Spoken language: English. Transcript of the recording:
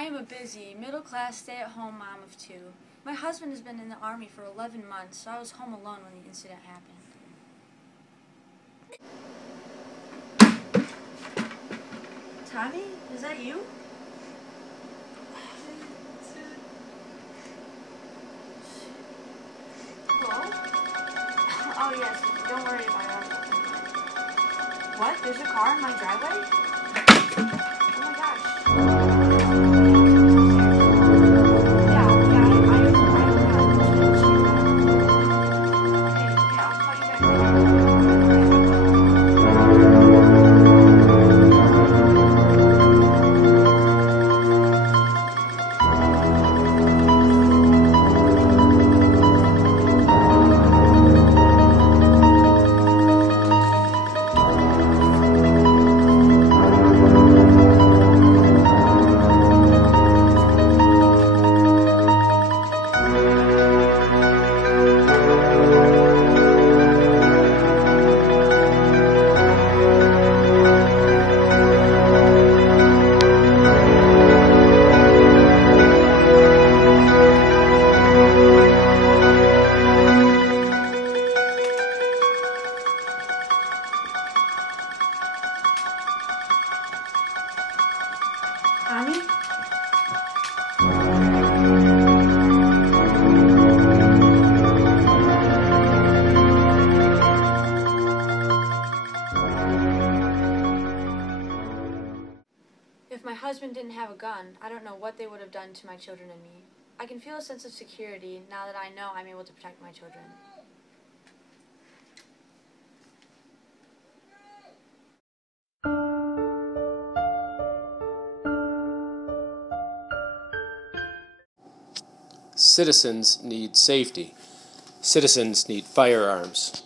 I am a busy, middle-class, stay-at-home mom of two. My husband has been in the Army for 11 months, so I was home alone when the incident happened. Tommy, is that you? Hello? Oh yes, don't worry about it. What? There's a car in my driveway? Oh my gosh. Tommy? If my husband didn't have a gun, I don't know what they would have done to my children and me. I can feel a sense of security now that I know I'm able to protect my children. Citizens need safety. Citizens need firearms.